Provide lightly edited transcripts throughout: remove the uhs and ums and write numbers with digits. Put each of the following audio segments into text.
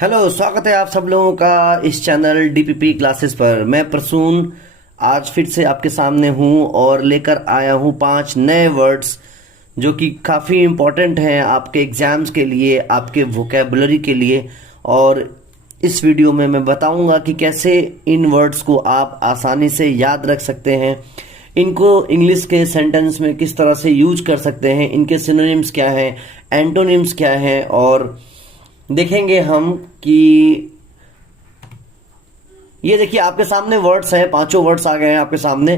Hello, स्वागत है आप सब लोगों का इस चैनल डीपीपी क्लासेस पर। मैं प्रसून आज फिर से आपके सामने हूं और लेकर आया हूं 5 नए वर्ड्स जो कि काफ़ी इम्पोर्टेंट हैं आपके एग्ज़ाम्स के लिए, आपके वोकेबुलरी के लिए। और इस वीडियो में मैं बताऊंगा कि कैसे इन वर्ड्स को आप आसानी से याद रख सकते हैं, इनको इंग्लिश के सेंटेंस में किस तरह से यूज कर सकते हैं, इनके सिनोनिम्स क्या हैं, एंटोनिम्स क्या हैं, और देखेंगे हम कि ये देखिए आपके सामने वर्ड्स हैं। 5 वर्ड्स आ गए हैं आपके सामने।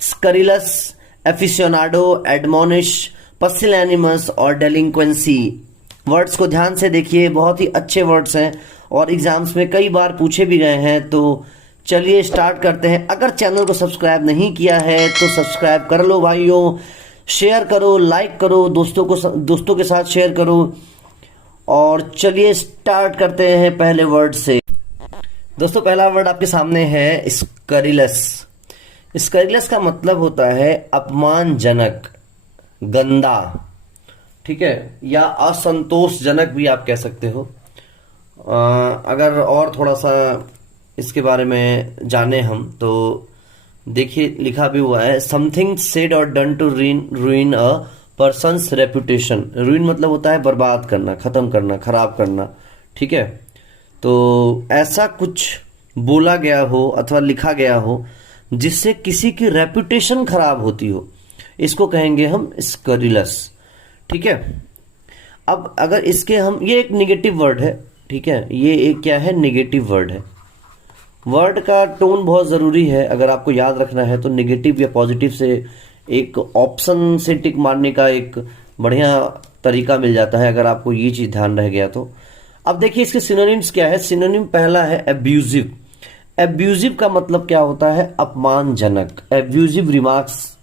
स्करिलस, एफिशियोनाडो, एडमोनिश, पसिलैनिमस और डेलिंक्वेंसी। वर्ड्स को ध्यान से देखिए, बहुत ही अच्छे वर्ड्स हैं और एग्जाम्स में कई बार पूछे भी गए हैं। तो चलिए स्टार्ट करते हैं। अगर चैनल को सब्सक्राइब नहीं किया है तो सब्सक्राइब कर लो भाइयों, शेयर करो, लाइक करो, दोस्तों के साथ शेयर करो। और चलिए स्टार्ट करते हैं पहले वर्ड से। दोस्तों, पहला वर्ड आपके सामने है स्करिलस। स्करिलस का मतलब होता है अपमानजनक, गंदा, ठीक है, या असंतोषजनक भी आप कह सकते हो। अगर और थोड़ा सा इसके बारे में जाने हम तो देखिए लिखा भी हुआ है, something said or done to ruin a person's reputation. ruin मतलब होता है बर्बाद करना, खत्म करना, खराब करना, ठीक है। तो ऐसा कुछ बोला गया हो अथवा लिखा गया हो जिससे किसी की रेपुटेशन खराब होती हो, इसको कहेंगे हम स्करिलस, ठीक है। अब अगर इसके हम, ये एक निगेटिव वर्ड है, ठीक है, ये एक क्या है, निगेटिव वर्ड है। वर्ड का टोन बहुत ज़रूरी है, अगर आपको याद रखना है तो निगेटिव या पॉजिटिव से एक ऑप्शन से टिक मारने का एक बढ़िया तरीका मिल जाता है, अगर आपको ये चीज़ ध्यान रह गया तो। अब देखिए इसके सिनोनिम्स क्या है। सिनोनिम पहला है एब्यूजिव। एब्यूजिव का मतलब क्या होता है, अपमानजनक। एब्यूजिव रिमार्क्स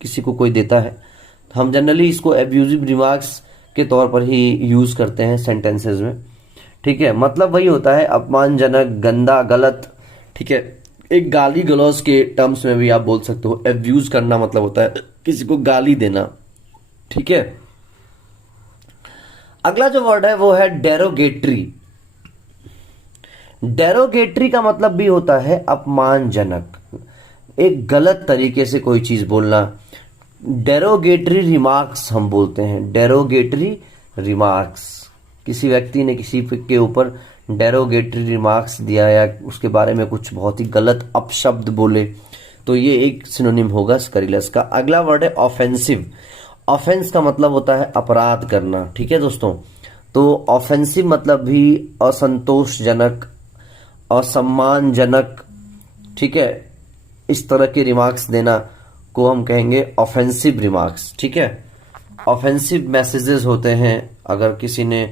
किसी को कोई देता है, हम जनरली इसको एब्यूजिव रिमार्क्स के तौर पर ही यूज करते हैं सेंटेंसेस में, ठीक है। मतलब वही होता है अपमानजनक, गंदा, गलत, ठीक है। एक गाली गलौज के टर्म्स में भी आप बोल सकते हो। एब्यूज करना मतलब होता है किसी को गाली देना, ठीक है। अगला जो वर्ड है वो है डेरोगेटरी। डेरोगेटरी का मतलब भी होता है अपमानजनक, एक गलत तरीके से कोई चीज बोलना। डेरोगेटरी रिमार्क्स हम बोलते हैं। डेरोगेटरी रिमार्क्स, किसी व्यक्ति ने किसी के ऊपर डेरोगेटरी रिमार्क्स दिया या उसके बारे में कुछ बहुत ही गलत अपशब्द बोले, तो ये एक सिनोनिम होगा स्करिलस का। अगला वर्ड है ऑफेंसिव। ऑफेंस का मतलब होता है अपराध करना, ठीक है दोस्तों। तो ऑफेंसिव मतलब भी असंतोषजनक, असम्मानजनक, ठीक है, इस तरह के रिमार्क्स देना को हम कहेंगे ऑफेंसिव रिमार्क्स, ठीक है। ऑफेंसिव मैसेजेस होते हैं, अगर किसी ने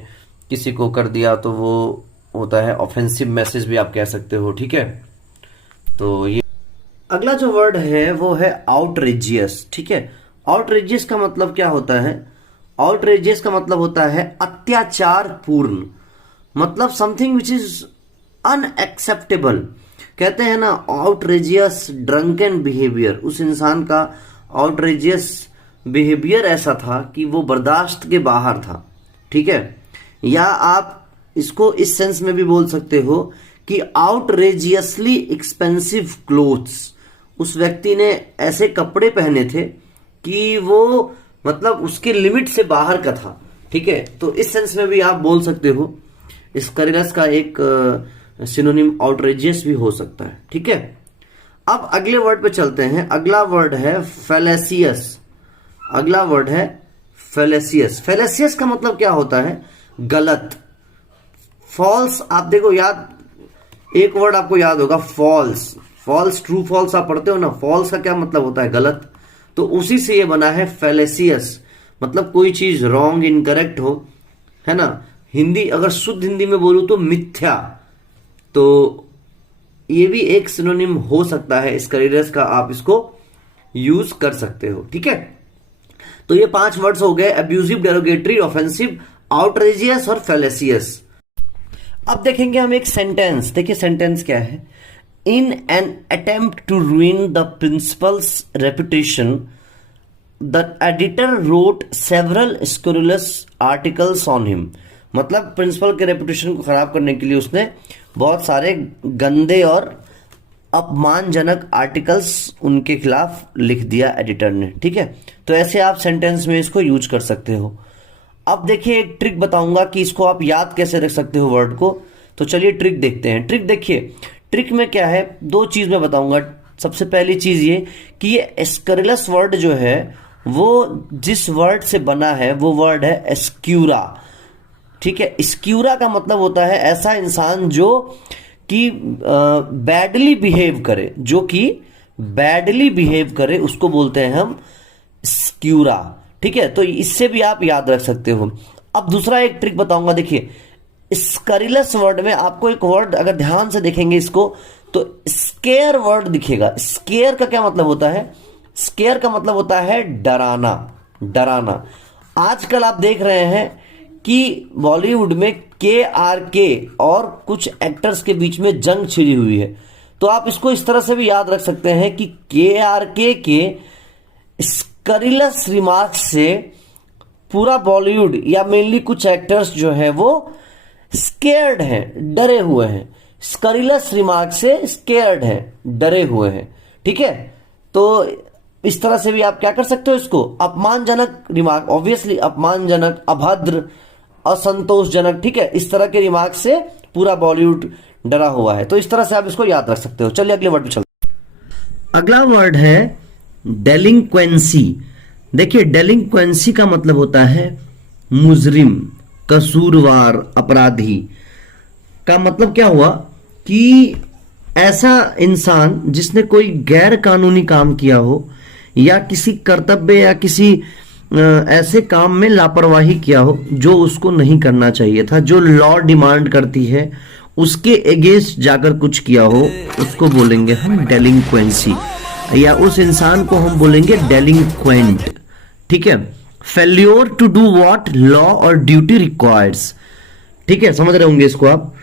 किसी को कर दिया तो वो होता है ऑफेंसिव मैसेज भी आप कह सकते हो, ठीक है। तो ये अगला जो वर्ड है वो है आउटरेजियस, ठीक है। आउटरेजियस का मतलब क्या होता है, आउटरेजियस का मतलब होता है अत्याचार पूर्ण, मतलब समथिंग विच इज अनएक्सेप्टेबल। कहते हैं ना आउटरेजियस ड्रंकन बिहेवियर, उस इंसान का आउटरेजियस बिहेवियर ऐसा था कि वो बर्दाश्त के बाहर था, ठीक है। या आप इसको इस सेंस में भी बोल सकते हो कि आउटरेजियसली एक्सपेंसिव क्लोथ्स, उस व्यक्ति ने ऐसे कपड़े पहने थे कि वो मतलब उसके लिमिट से बाहर का था, ठीक है। तो इस सेंस में भी आप बोल सकते हो। स्करिलस का एक सिनोनिम आउटरेजियस भी हो सकता है, ठीक है। अब अगले वर्ड पे चलते हैं। अगला वर्ड है फेलेसियस। अगला वर्ड है फेलेसियस। फेलेसियस का मतलब क्या होता है, गलत, फॉल्स। आप देखो याद, एक वर्ड आपको याद होगा, फॉल्स। फॉल्स, ट्रू फॉल्स आप पढ़ते हो ना, फॉल्स का क्या मतलब होता है, गलत। तो उसी से ये बना है फेलेसियस, मतलब कोई चीज रॉन्ग, इनकरेक्ट हो, है ना। हिंदी अगर शुद्ध हिंदी में बोलूं तो मिथ्या। तो ये भी एक सिनोनिम हो सकता है स्करिलस का, आप इसको यूज कर सकते हो, ठीक है। तो ये 5 वर्ड्स हो गए, अब्यूजिव, डेरोगेटरी, ऑफेंसिव, आउटरेजियस और फेलेसियस। अब देखेंगे हम एक सेंटेंस। देखिए सेंटेंस क्या है, in an attempt to ruin the principal's reputation the editor wrote several scurrilous articles on him। मतलब प्रिंसिपल के रेपुटेशन को खराब करने के लिए उसने बहुत सारे गंदे और अपमानजनक आर्टिकल्स उनके खिलाफ लिख दिया एडिटर ने, ठीक है। तो ऐसे आप सेंटेंस में इसको यूज कर सकते हो। अब देखिए एक ट्रिक बताऊंगा कि इसको आप याद कैसे रख सकते हो वर्ड को। तो चलिए ट्रिक देखते हैं। ट्रिक देखिए, ट्रिक में क्या है, दो चीज मैं बताऊंगा। सबसे पहली चीज ये कि ये एस्करिलस वर्ड जो है वो जिस वर्ड से बना है वो वर्ड है एस्क्यूरा, ठीक है। एस्क्यूरा का मतलब होता है ऐसा इंसान जो कि बैडली बिहेव करे, जो कि बैडली बिहेव करे, उसको बोलते हैं हम स्क्यूरा, ठीक है। तो इससे भी आप याद रख सकते हो। अब दूसरा एक ट्रिक बताऊंगा। देखिए स्करिलस वर्ड में आपको एक वर्ड अगर ध्यान से देखेंगे इसको तो स्केयर वर्ड दिखेगा। स्केयर का क्या मतलब होता है? स्केयर का मतलब होता है डराना, डराना। आजकल आप देख रहे हैं कि बॉलीवुड में KRK और कुछ एक्टर्स के बीच में जंग छिड़ी हुई है। तो आप इसको इस तरह से भी याद रख सकते हैं कि KRK के स्करिलस रिमार्क्स से पूरा बॉलीवुड या मेनली कुछ एक्टर्स जो है वो स्केयर्ड हैं, डरे हुए हैं। स्करिलस रिमार्क से स्केयर्ड हैं, डरे हुए हैं, ठीक है। तो इस तरह से भी आप क्या कर सकते हो इसको, अपमानजनक रिमार्क, ऑब्वियसली अपमानजनक, अभद्र, असंतोषजनक, ठीक है, इस तरह के रिमार्क से पूरा बॉलीवुड डरा हुआ है। तो इस तरह से आप इसको याद रख सकते हो। चलिए अगले वर्ड पे चलते हैं। अगला वर्ड है डेलिंक्वेंसी। देखिए डेलिंक्वेंसी का मतलब होता है मुजरिम, कसूरवार, अपराधी। का मतलब क्या हुआ कि ऐसा इंसान जिसने कोई गैर कानूनी काम किया हो या किसी कर्तव्य या किसी ऐसे काम में लापरवाही किया हो जो उसको नहीं करना चाहिए था, जो लॉ डिमांड करती है उसके अगेंस्ट जाकर कुछ किया हो, उसको बोलेंगे हम डेलिंक्वेंसी, या उस इंसान को हम बोलेंगे डेलिंक्वेंट, ठीक है। Failure to do what law or duty requires, ठीक है, समझ रहे होंगे इसको आप।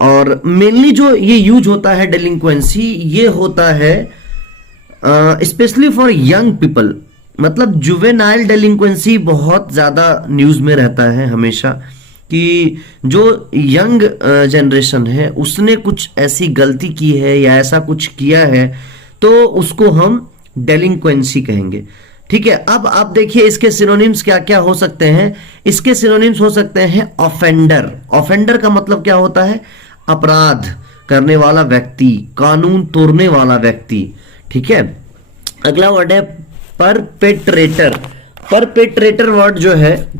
और मेनली जो ये यूज होता है डेलिंक्वेंसी, ये होता है स्पेशली फॉर यंग पीपल। मतलब जुवेनाइल डेलिंक्वेंसी बहुत ज्यादा न्यूज में रहता है हमेशा कि जो यंग जनरेशन है उसने कुछ ऐसी गलती की है या ऐसा कुछ किया है तो उसको हम डेलिंक्वेंसी कहेंगे, ठीक है। अब आप देखिए इसके सिनोनिम्स क्या क्या हो सकते हैं। इसके सिनोनिम्स हो सकते हैं ऑफेंडर। ऑफेंडर का मतलब क्या होता है? अपराध करने वाला व्यक्ति, कानून तोड़ने वाला व्यक्ति, ठीक है। अगला वर्ड है परपेट्रेटर। परपेट्रेटर वर्ड जो है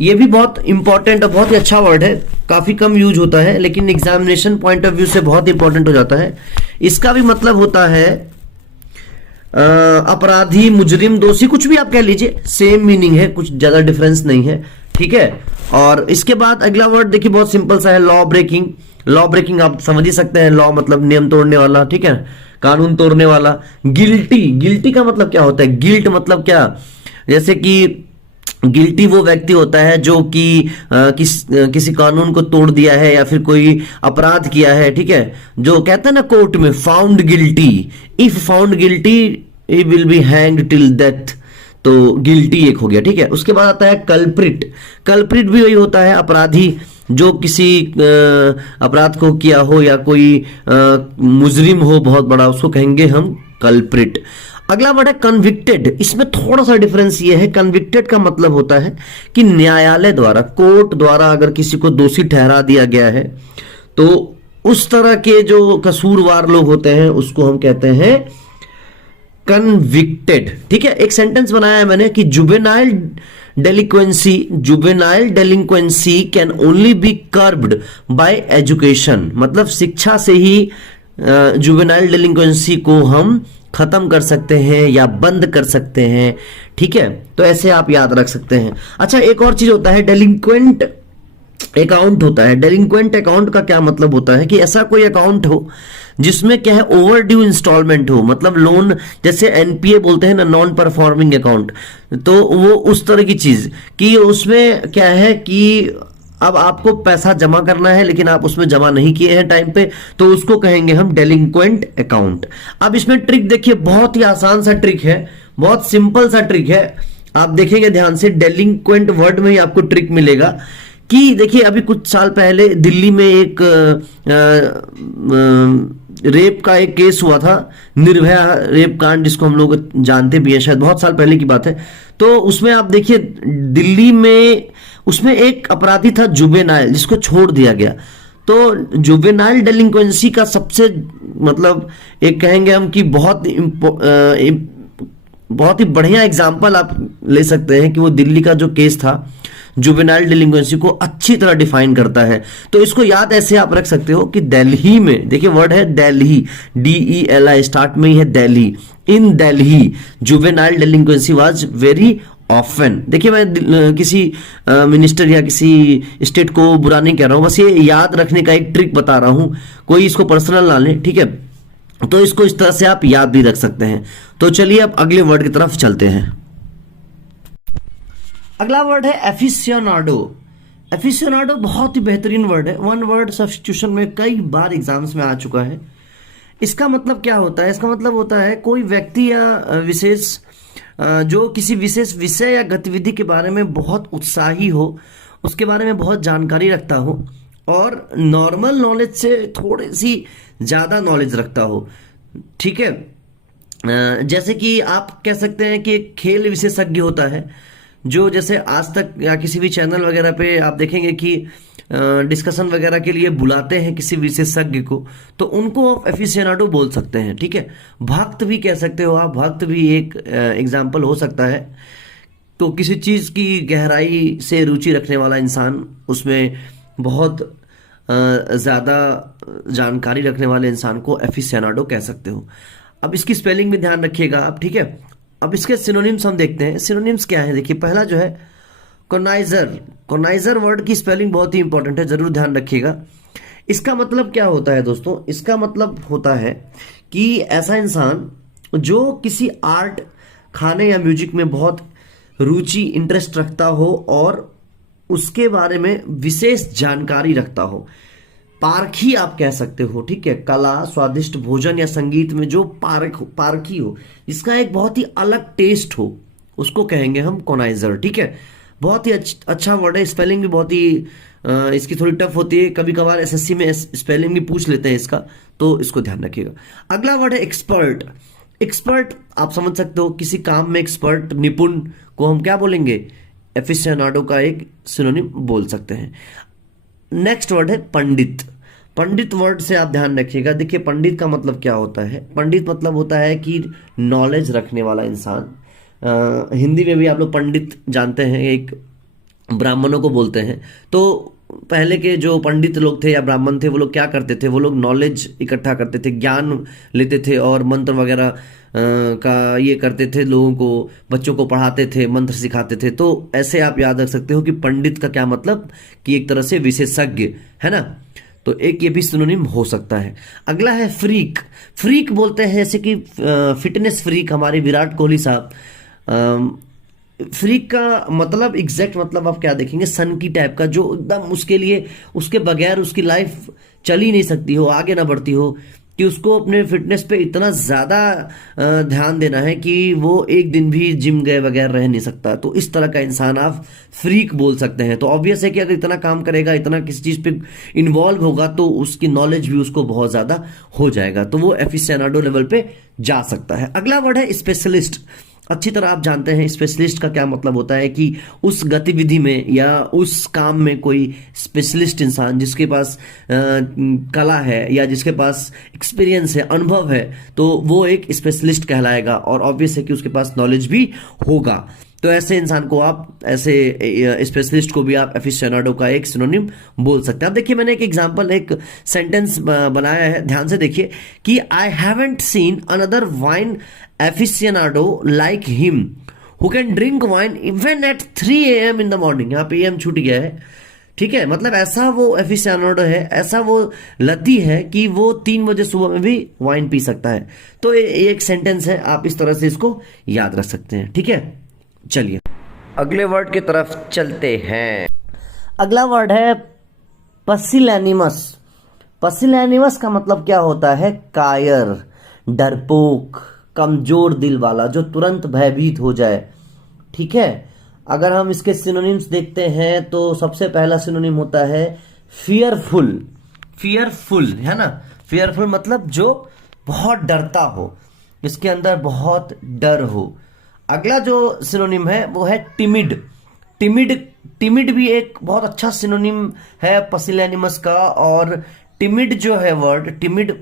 ये भी बहुत इंपॉर्टेंट और बहुत ही अच्छा वर्ड है, काफी कम यूज होता है लेकिन एग्जामिनेशन पॉइंट ऑफ व्यू से बहुत इंपॉर्टेंट हो जाता है। इसका भी मतलब होता है अपराधी, मुजरिम, दोषी, कुछ भी आप कह लीजिए, सेम मीनिंग है, कुछ ज्यादा डिफरेंस नहीं है, ठीक है। और इसके बाद अगला वर्ड देखिए बहुत सिंपल सा है, लॉ ब्रेकिंग। लॉ ब्रेकिंग आप समझ ही सकते हैं, लॉ मतलब नियम तोड़ने वाला, ठीक है, कानून तोड़ने वाला। गिल्टी, गिल्टी का मतलब क्या होता है? गिल्ट मतलब क्या, जैसे कि गिल्टी वो व्यक्ति होता है जो कि किसी कानून को तोड़ दिया है या फिर कोई अपराध किया है, ठीक है। जो कहते हैं ना कोर्ट में, found guilty, if found guilty he will be hanged till death, तो गिल्टी एक हो गया, ठीक है। उसके बाद आता है कल्प्रिट। कल्प्रिट भी वही होता है अपराधी जो किसी अपराध को किया हो या कोई मुजरिम हो बहुत बड़ा, उसको कहेंगे हम कल्प्रिट। अगला वर्ड है कन्विक्टेड। इसमें थोड़ा सा डिफरेंस ये है, कन्विक्टेड का मतलब होता है कि न्यायालय द्वारा, कोर्ट द्वारा अगर किसी को दोषी ठहरा दिया गया है तो उस तरह के जो कसूरवार लोग होते हैं उसको हम कहते हैं कन्विक्टेड, ठीक है। एक सेंटेंस बनाया है मैंने कि juvenile delinquency can only be curbed by education. मतलब शिक्षा से ही जुवेनाइल डेलिंक्वेंसी को हम खत्म कर सकते हैं या बंद कर सकते हैं, ठीक है। तो ऐसे आप याद रख सकते हैं। अच्छा एक और चीज होता है डेलिंक्वेंट अकाउंट होता है। डेलिंक्वेंट अकाउंट का क्या मतलब होता है कि ऐसा कोई अकाउंट हो जिसमें क्या है ओवर ड्यू इंस्टॉलमेंट हो, मतलब लोन, जैसे एनपीए बोलते हैं ना, नॉन परफॉर्मिंग अकाउंट, तो वो उस तरह की चीज कि उसमें क्या है कि अब आपको पैसा जमा करना है लेकिन आप उसमें जमा नहीं किए हैं टाइम पे, तो उसको कहेंगे हम डेलिंक्वेंट अकाउंट। अब इसमें ट्रिक देखिए, बहुत ही आसान सा ट्रिक है, बहुत सिंपल सा ट्रिक है, आप देखेंगे ध्यान से। डेलिंक्वेंट वर्ड में ही आपको ट्रिक मिलेगा कि कि देखिए अभी कुछ साल पहले दिल्ली में एक रेप का एक केस हुआ था, निर्भया रेप कांड, जिसको हम लोग जानते भी हैं, शायद बहुत साल पहले की बात है। तो उसमें आप देखिए दिल्ली में उसमें एक अपराधी था जुवेनाइल, जिसको छोड़ दिया गया। तो जुवेनाइल डेलिंक्वेंसी का सबसे मतलब एक कहेंगे हम कि बहुत ही बढ़िया एग्जाम्पल आप ले सकते हैं कि वो दिल्ली का जो केस था जुवेनाइल डेलिंक्वेंसी को अच्छी तरह डिफाइन करता है। तो इसको याद ऐसे आप रख सकते हो कि दिल्ली में, देखिए वर्ड है दिल्ली, DELI स्टार्ट में ही है, Delhi, in Delhi juvenile delinquency was very often. देखिए मैं किसी मिनिस्टर या किसी स्टेट को बुरा नहीं कह रहा हूं, बस ये याद रखने का एक ट्रिक बता रहा हूं, कोई इसको पर्सनल ना ले, ठीक है। तो इसको इस तरह से आप याद भी रख सकते हैं। तो चलिए अब अगले वर्ड की तरफ चलते हैं। अगला वर्ड है एफिशियोनाडो। एफिशियोनाडो बहुत ही बेहतरीन वर्ड है, वन वर्ड सब्स्टिट्यूशन में कई बार एग्जाम्स में आ चुका है। इसका मतलब क्या होता है? इसका मतलब होता है कोई व्यक्ति या विशेष जो किसी विशेष विषय या गतिविधि के बारे में बहुत उत्साही हो, उसके बारे में बहुत जानकारी रखता हो और नॉर्मल नॉलेज से थोड़ी सी ज़्यादा नॉलेज रखता हो, ठीक है। जैसे कि आप कह सकते हैं कि एक खेल विशेषज्ञ होता है, जो जैसे आज तक या किसी भी चैनल वगैरह पे आप देखेंगे कि डिस्कशन वगैरह के लिए बुलाते हैं किसी विशेषज्ञ को, तो उनको आप एफिशिएनाडो बोल सकते हैं, ठीक है। भक्त भी कह सकते हो आप, भक्त भी एक एग्जाम्पल हो सकता है। तो किसी चीज़ की गहराई से रुचि रखने वाला इंसान, उसमें बहुत ज़्यादा जानकारी रखने वाले इंसान को एफिशिएनाडो कह सकते हो। अब इसकी स्पेलिंग भी ध्यान रखिएगा आप, ठीक है। अब इसके सिनोनिम्स हम देखते हैं। सिनोनिम्स क्या है? देखिए पहला जो है कोनाइजर। कोनाइजर वर्ड की स्पेलिंग बहुत ही इंपॉर्टेंट है, जरूर ध्यान रखिएगा। इसका मतलब क्या होता है दोस्तों? इसका मतलब होता है कि ऐसा इंसान जो किसी आर्ट, खाने या म्यूजिक में बहुत रुचि, इंटरेस्ट रखता हो और उसके बारे में विशेष जानकारी रखता हो। पारखी आप कह सकते हो, ठीक है। कला, स्वादिष्ट भोजन या संगीत में जो पारखी हो, जिसका एक बहुत ही अलग टेस्ट हो, उसको कहेंगे हम कोनाइजर, ठीक है। बहुत ही अच्छा वर्ड है। स्पेलिंग भी बहुत ही इसकी थोड़ी टफ होती है, कभी कभार एसएससी में स्पेलिंग भी पूछ लेते हैं इसका, तो इसको ध्यान रखिएगा। अगला वर्ड है एक्सपर्ट। एक्सपर्ट आप समझ सकते हो, किसी काम में एक्सपर्ट, निपुण को हम क्या बोलेंगे? एफिशिएनाडो का एक सिनोनिम बोल सकते हैं। नेक्स्ट वर्ड है पंडित। पंडित वर्ड से आप ध्यान रखिएगा। देखिए पंडित का मतलब क्या होता है? पंडित मतलब होता है कि नॉलेज रखने वाला इंसान। हिंदी में भी आप लोग पंडित जानते हैं, एक ब्राह्मणों को बोलते हैं। तो पहले के जो पंडित लोग थे या ब्राह्मण थे, वो लोग क्या करते थे? वो लोग नॉलेज इकट्ठा करते थे, ज्ञान लेते थे और मंत्र वगैरह का ये करते थे, लोगों को, बच्चों को पढ़ाते थे, मंत्र सिखाते थे। तो ऐसे आप याद रख सकते हो कि पंडित का क्या मतलब, कि एक तरह से विशेषज्ञ, है ना। तो एक ये भी सिनोनिम हो सकता है। अगला है फ्रीक। फ्रीक बोलते हैं जैसे कि फिटनेस फ्रीक, हमारे विराट कोहली साहब। फ्रीक का मतलब, एग्जैक्ट मतलब आप क्या देखेंगे? सन की टाइप का, जो एकदम उसके लिए, उसके बगैर उसकी लाइफ चल ही नहीं सकती हो, आगे ना बढ़ती हो, कि उसको अपने फिटनेस पे इतना ज़्यादा ध्यान देना है कि वो एक दिन भी जिम गए बगैर रह नहीं सकता। तो इस तरह का इंसान आप फ्रीक बोल सकते हैं। तो ऑब्वियस है कि अगर इतना काम करेगा, इतना किसी चीज़ पे इन्वॉल्व होगा, तो उसकी नॉलेज भी उसको बहुत ज़्यादा हो जाएगा, तो वो एफिशिएनाडो लेवल पे जा सकता है। अगला वर्ड है स्पेशलिस्ट। अच्छी तरह आप जानते हैं स्पेशलिस्ट का क्या मतलब होता है, कि उस गतिविधि में या उस काम में कोई स्पेशलिस्ट इंसान, जिसके पास कला है या जिसके पास एक्सपीरियंस है, अनुभव है, तो वो एक स्पेशलिस्ट कहलाएगा। और ऑब्वियस है कि उसके पास नॉलेज भी होगा। तो ऐसे इंसान को आप, ऐसे स्पेशलिस्ट को भी आप एफिशिएनाडो का एक सिनोनिम बोल सकते हैं। अब देखिए मैंने एक एग्जांपल, एक सेंटेंस बनाया है, ध्यान से देखिए कि I haven't seen another wine aficionado like him who can drink wine even at 3 AM in the morning. यहाँ पे AM छूट गया है, ठीक है। मतलब ऐसा वो एफिशिएनाडो है, ऐसा वो लती है कि वो 3 बजे सुबह में भी वाइन पी सकता है। तो एक सेंटेंस है, आप इस तरह से इसको याद रख सकते हैं, ठीक है। चलिए अगले वर्ड की तरफ चलते हैं। अगला वर्ड है पसिलैनिमस। पसिलैनिमस का मतलब क्या होता है? कायर, डरपोक, कमजोर दिल वाला, जो तुरंत भयभीत हो जाए, ठीक है। अगर हम इसके सिनोनिम्स देखते हैं तो सबसे पहला सिनोनिम होता है फियरफुल। फियरफुल है ना, फियरफुल मतलब जो बहुत डरता हो, इसके अंदर बहुत डर हो। अगला जो सिनोनिम है वो है टिमिड। टिमिड टिमिड भी एक बहुत अच्छा सिनोनिम है पसिलैनिमस का। और टिमिड जो है वर्ड, टिमिड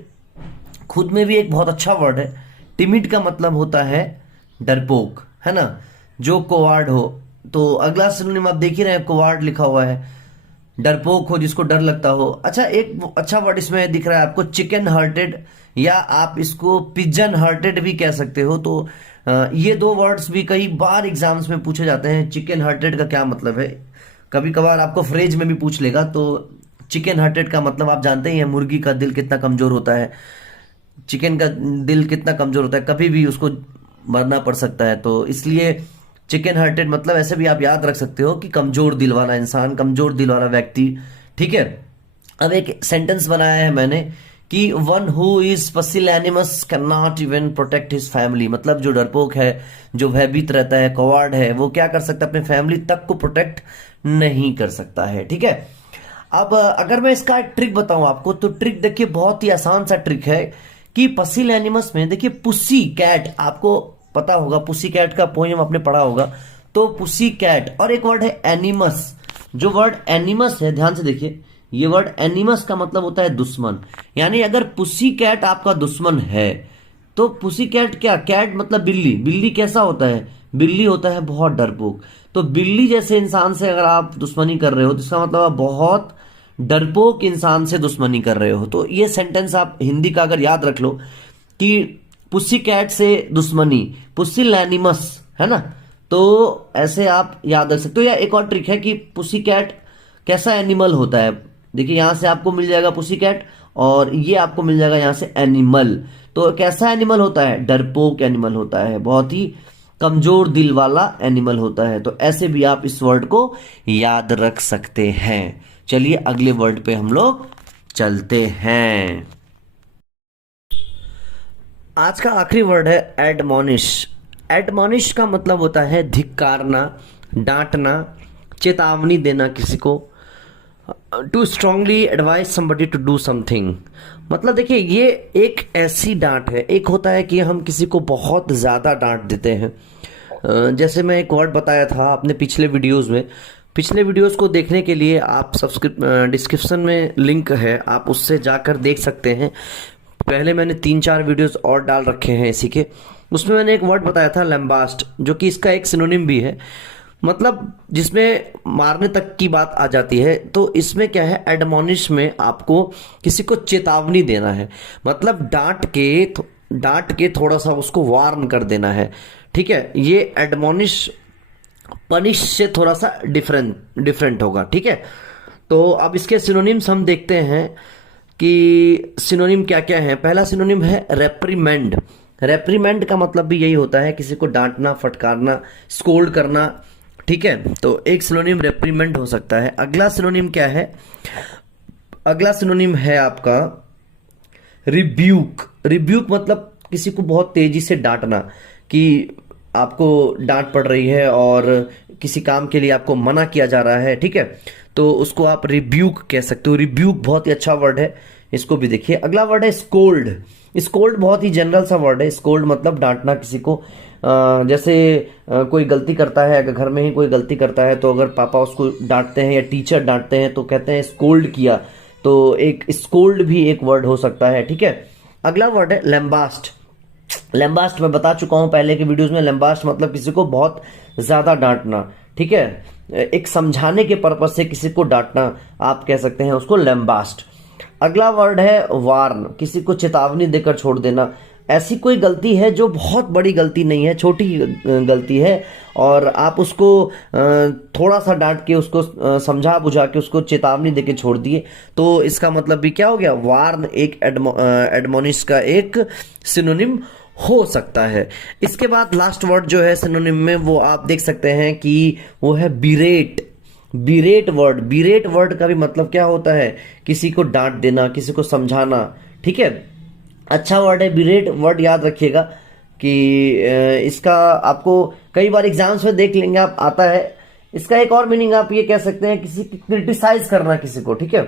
खुद में भी एक बहुत अच्छा वर्ड है। टिमिड का मतलब होता है डरपोक, है ना, जो कोवार्ड हो। तो अगला सिनोनिम आप देख ही रहे हैं, कोवार्ड लिखा हुआ है, डरपोक हो, जिसको डर लगता हो। अच्छा, एक अच्छा वर्ड इसमें दिख रहा है आपको, चिकन हार्टेड, या आप इसको पिजन हार्टेड भी कह सकते हो। तो ये दो वर्ड्स भी कई बार एग्जाम्स में पूछे जाते हैं। चिकन हार्टेड का क्या मतलब है, कभी कभार आपको फ्रेज में भी पूछ लेगा। तो चिकन हार्टेड का मतलब आप जानते ही हैं, मुर्गी का दिल कितना कमजोर होता है, चिकन का दिल कितना कमजोर होता है, कभी भी उसको मरना पड़ सकता है। तो इसलिए चिकन हार्टेड मतलब ऐसे भी आप याद रख सकते हो कि कमजोर दिल वाला इंसान, कमजोर दिल वाला व्यक्ति। ठीक है। अब एक सेंटेंस बनाया है मैंने कि one who is pusillanimous can not even protect his family. मतलब जो डरपोक है, जो भयभीत रहता है, कवार्ड है, वो क्या कर सकता है, अपने फैमिली तक को प्रोटेक्ट नहीं कर सकता है। ठीक है। अब अगर मैं इसका एक ट्रिक बताऊं आपको, तो ट्रिक देखिए बहुत ही आसान सा ट्रिक है कि पसिलैनिमस में देखिए पुसी कैट, आपको पता होगा पुसी कैट का पोएम आपने पढ़ा होगा। तो पुसी कैट, और एक वर्ड है एनिमस। जो वर्ड एनिमस है, ध्यान से देखिए, ये वर्ड एनिमस का मतलब होता है दुश्मन। यानी अगर पुसी कैट आपका दुश्मन है तो पुसी कैट क्या, कैट मतलब बिल्ली। बिल्ली कैसा होता है, बिल्ली होता है बहुत डरपोक। तो बिल्ली जैसे इंसान से अगर आप दुश्मनी कर रहे हो तो इसका मतलब आप बहुत डरपोक इंसान से दुश्मनी कर रहे हो। तो ये सेंटेंस आप हिंदी का अगर याद रख लो कि पुसी कैट से दुश्मनी, पुसिलैनिमस, है ना। तो ऐसे आप याद रख सकते हो। या एक और ट्रिक है कि पुसी कैट कैसा एनिमल होता है। देखिए यहां से आपको मिल जाएगा पुसी कैट, और ये आपको मिल जाएगा यहां से एनिमल। तो कैसा एनिमल होता है, डरपोक एनिमल होता है, बहुत ही कमजोर दिल वाला एनिमल होता है। तो ऐसे भी आप इस वर्ड को याद रख सकते हैं। चलिए अगले वर्ड पे हम लोग चलते हैं। आज का आखिरी वर्ड है एडमोनिश। एडमोनिश का मतलब होता है धिक्कारना, डांटना, चेतावनी देना किसी को। To strongly advise somebody to do something. मतलब देखिए ये एक ऐसी डांट है। एक होता है कि हम किसी को बहुत ज़्यादा डांट देते हैं। जैसे मैं एक वर्ड बताया था अपने पिछले वीडियोस में, पिछले वीडियोस को देखने के लिए आप डिस्क्रिप्शन में लिंक है, आप उससे जाकर देख सकते हैं। पहले मैंने 3-4 वीडियोस और डाल रखे हैं इसी के। उसमें मैंने एक वर्ड बताया था लैम्बास्ट, जो कि इसका एक सिनोनिम भी है, मतलब जिसमें मारने तक की बात आ जाती है। तो इसमें क्या है, एडमोनिश में आपको किसी को चेतावनी देना है, मतलब डांट के थोड़ा सा उसको वार्न कर देना है। ठीक है। ये एडमोनिश पनिश से थोड़ा सा डिफरेंट होगा। ठीक है। तो अब इसके सिनोनिम्स हम देखते हैं कि सिनोनिम क्या क्या है। पहला सिनोनिम है रेप्रीमेंड। रेप्रीमेंड का मतलब भी यही होता है, किसी को डांटना, फटकारना, स्कोल्ड करना। ठीक है। तो एक सिनोनिम रेप्रीमेंड हो सकता है। अगला सिनोनिम क्या है, अगला सिनोनिम है आपका रिब्यूक। रिब्यूक मतलब किसी को बहुत तेजी से डांटना, कि आपको डांट पड़ रही है और किसी काम के लिए आपको मना किया जा रहा है। ठीक है। तो उसको आप रिब्यूक कह सकते हो। रिब्यूक बहुत ही अच्छा वर्ड है, इसको भी देखिए। अगला वर्ड है स्कोल्ड। स्कोल्ड बहुत ही जनरल सा वर्ड है। स्कोल्ड मतलब डांटना किसी को। जैसे कोई गलती करता है, अगर घर में ही कोई गलती करता है तो अगर पापा उसको डांटते हैं या टीचर डांटते हैं तो कहते हैं स्कोल्ड किया। तो एक स्कोल्ड भी एक वर्ड हो सकता है। ठीक है। अगला वर्ड है लैम्बास्ट। लैम्बास्ट मैं बता चुका हूं पहले के वीडियोस में। लैम्बास्ट मतलब किसी को बहुत ज्यादा डांटना। ठीक है। एक समझाने के पर्पज से किसी को डांटना, आप कह सकते हैं उसको लैम्बास्ट। अगला वर्ड है वार्न। किसी को चेतावनी देकर छोड़ देना। ऐसी कोई गलती है जो बहुत बड़ी गलती नहीं है, छोटी गलती है, और आप उसको थोड़ा सा डांट के, उसको समझा बुझा के, उसको चेतावनी देके छोड़ दिए। तो इसका मतलब भी क्या हो गया, वार्न एक एडमोनिश का एक सिनोनिम हो सकता है। इसके बाद लास्ट वर्ड जो है सिनोनिम में, वो आप देख सकते हैं कि वो है बिरेट। बिरेट वर्ड का भी मतलब क्या होता है, किसी को डांट देना, किसी को समझाना। ठीक है। अच्छा वर्ड है बिरेट वर्ड, याद रखिएगा कि इसका आपको कई बार एग्जाम्स में देख लेंगे आप, आता है इसका एक और मीनिंग आप ये कह सकते हैं, किसी की क्रिटिसाइज करना किसी को, ठीक है,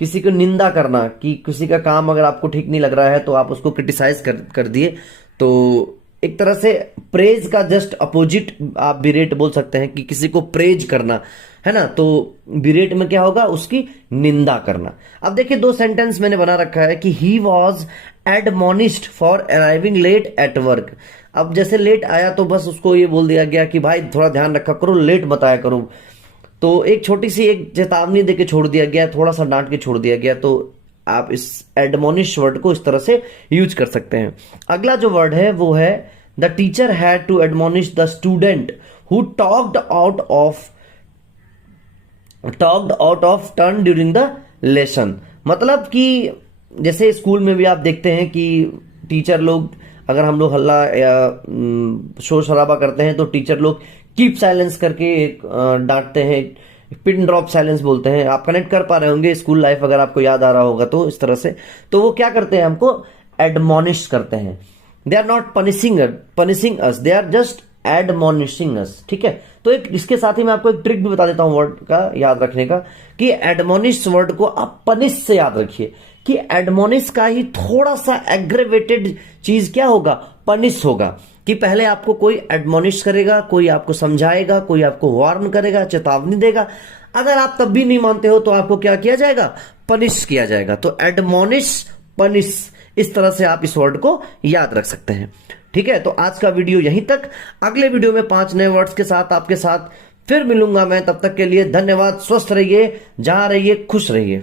किसी को निंदा करना, कि किसी का काम अगर आपको ठीक नहीं लग रहा है तो आप उसको क्रिटिसाइज कर दिए, तो एक तरह से प्रेज का जस्ट अपोजिट आप बिरेट बोल सकते हैं, कि किसी को प्रेज करना है ना, तो बिरेट में क्या होगा, उसकी निंदा करना। अब देखिए 2 सेंटेंस मैंने बना रखा है कि he was admonished for arriving late at work. अब जैसे लेट आया तो बस उसको ये बोल दिया गया कि भाई थोड़ा ध्यान रखा करो, लेट बताया करो, तो एक छोटी सी एक चेतावनी देके छोड़ दिया गया, थोड़ा सा डांट के छोड़ दिया गया। तो आप इस एडमोनिश वर्ड को इस तरह से यूज कर सकते हैं। अगला जो वर्ड है वो है the teacher had to admonish the student who talked out of turn during the lesson. मतलब कि जैसे स्कूल में भी आप देखते हैं कि टीचर लोग, अगर हम लोग हल्ला या शोर शराबा करते हैं तो टीचर लोग कीप साइलेंस करके डांटते हैं, पिन ड्रॉप साइलेंस बोलते हैं। आप कनेक्ट कर पा रहे होंगे स्कूल लाइफ, अगर आपको याद आ रहा होगा तो इस तरह से। तो वो क्या करते हैं, हमको एडमोनिश करते हैं। They are not punishing us, they are just admonishing us, ठीक है। तो एक इसके साथ ही मैं आपको एक ट्रिक भी बता देता हूं वर्ड का याद रखने का, कि एडमोनिश वर्ड को आप पनिश से याद रखिए, कि एडमोनिश का ही थोड़ा सा एग्रेवेटेड चीज क्या होगा, पनिश होगा। कि पहले आपको कोई एडमोनिश करेगा, कोई आपको समझाएगा, कोई आपको वार्न करेगा, चेतावनी देगा, अगर आप तब भी नहीं मानते हो तो आपको क्या किया जाएगा, पनिश किया जाएगा। तो एडमोनिश, पनिश, इस तरह से आप इस वर्ड को याद रख सकते हैं, ठीक है। तो आज का वीडियो यहीं तक, अगले वीडियो में 5 नए वर्ड्स के साथ आपके साथ फिर मिलूंगा मैं। तब तक के लिए धन्यवाद, स्वस्थ रहिए, जहां रहिए खुश रहिए।